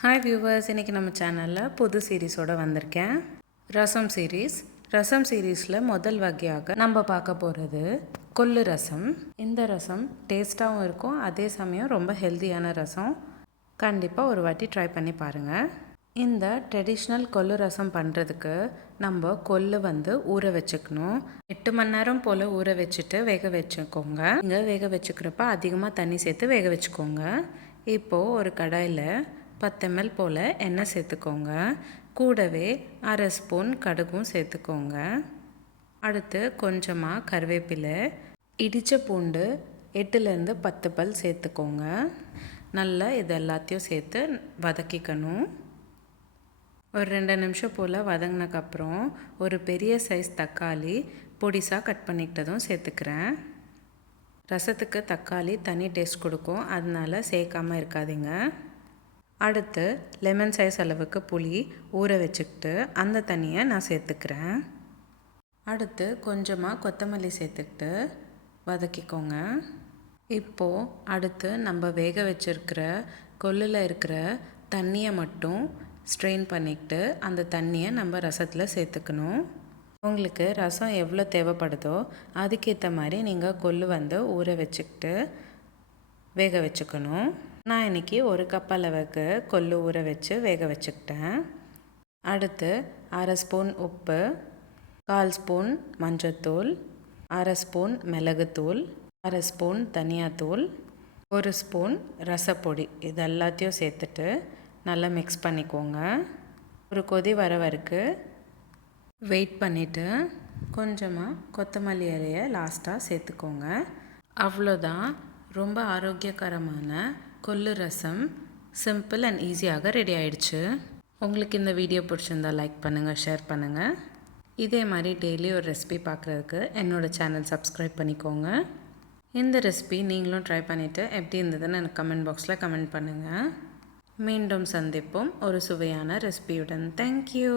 Hi viewers, இன்றைக்கி நம்ம சேனலில் புது சீரீஸோடு வந்திருக்கேன். ரசம் சீரீஸில் முதல் வகையாக நம்ம பார்க்க போகிறது கொள்ளு ரசம். இந்த ரசம் டேஸ்ட்டாகவும் இருக்கும், அதே சமயம் ரொம்ப ஹெல்த்தியான ரசம். கண்டிப்பாக ஒரு வாட்டி ட்ரை பண்ணி பாருங்கள். இந்த ட்ரெடிஷ்னல் கொள்ளு ரசம் பண்ணுறதுக்கு நம்ம கொள்ளு ஊற வச்சுக்கணும். 8 மணி நேரம் போல் ஊற வச்சுட்டு வேக வச்சுக்கோங்க. இங்கே வேக வச்சுக்கிறப்ப அதிகமாக தண்ணி சேர்த்து வேக வச்சுக்கோங்க. இப்போது ஒரு கடாயில் 10 ml போல் எண்ணெய் சேர்த்துக்கோங்க. கூடவே அரை ஸ்பூன் கடுகும் சேர்த்துக்கோங்க. அடுத்து கொஞ்சமாக கருவேப்பிலை, இடித்த பூண்டு 8லேருந்து 10 பல் சேர்த்துக்கோங்க. நல்லா இது எல்லாத்தையும் சேர்த்து வதக்கிக்கணும். ஒரு 2 நிமிஷம் போல் வதங்கினக்கப்புறம் ஒரு பெரிய சைஸ் தக்காளி பொடிசாக கட் பண்ணிக்கிட்டதும் சேர்த்துக்கிறேன். ரசத்துக்கு தக்காளி தனி டேஸ்ட் கொடுக்கும், அதனால சேர்க்காமல் இருக்காதீங்க. அடுத்து லெமன் சைஸ் அளவுக்கு புளி ஊற வச்சுக்கிட்டு அந்த தண்ணியை நான் சேர்த்துக்கிறேன். அடுத்து கொஞ்சமாக கொத்தமல்லி சேர்த்துக்கிட்டு வதக்கிக்கோங்க. இப்போது அடுத்து நம்ம வேக வச்சுருக்கிற கொள்ளில் இருக்கிற தண்ணியை மட்டும் ஸ்ட்ரெயின் பண்ணிக்கிட்டு அந்த தண்ணியை நம்ம ரசத்தில் சேர்த்துக்கணும். உங்களுக்கு ரசம் எவ்வளோ தேவைப்படுதோ அதுக்கேற்ற மாதிரி நீங்கள் கொள்ளு ஊற வச்சுக்கிட்டு வேக வச்சுக்கணும். நான் இன்றைக்கி 1 கப் அளவுக்கு கொள்ளு ஊற வச்சு வேக வச்சுக்கிட்டேன். அடுத்து அரை ஸ்பூன் உப்பு, 1/4 ஸ்பூன் மஞ்சத்தூள், அரை ஸ்பூன் மிளகுத்தூள், அரை ஸ்பூன் தனியாத்தூள், 1 ஸ்பூன் ரசப்பொடி இது எல்லாத்தையும் சேர்த்துட்டு நல்லா மிக்ஸ் பண்ணிக்கோங்க. ஒரு கொதி வர வரைக்கும் வெயிட் பண்ணிவிட்டு கொஞ்சமாக கொத்தமல்லி இலையை லாஸ்ட்டாக சேர்த்துக்கோங்க. அவ்வளோதான், ரொம்ப ஆரோக்கியகரமான கொள்ளு ரசம் சிம்பிள் அண்ட் ஈஸியாக ரெடி ஆயிடுச்சு. உங்களுக்கு இந்த வீடியோ பிடிச்சிருந்தா லைக் பண்ணுங்கள், ஷேர் பண்ணுங்கள். இதே மாதிரி டெய்லி ஒரு ரெசிபி பார்க்குறதுக்கு என்னோடய சேனல் சப்ஸ்கிரைப் பண்ணிக்கோங்க. இந்த ரெசிபி நீங்களும் ட்ரை பண்ணிவிட்டு எப்படி இருந்ததுன்னு எனக்கு கமெண்ட் பாக்ஸில் கமெண்ட் பண்ணுங்கள். மீண்டும் சந்திப்போம் ஒரு சுவையான ரெசிபியுடன். தேங்க்யூ.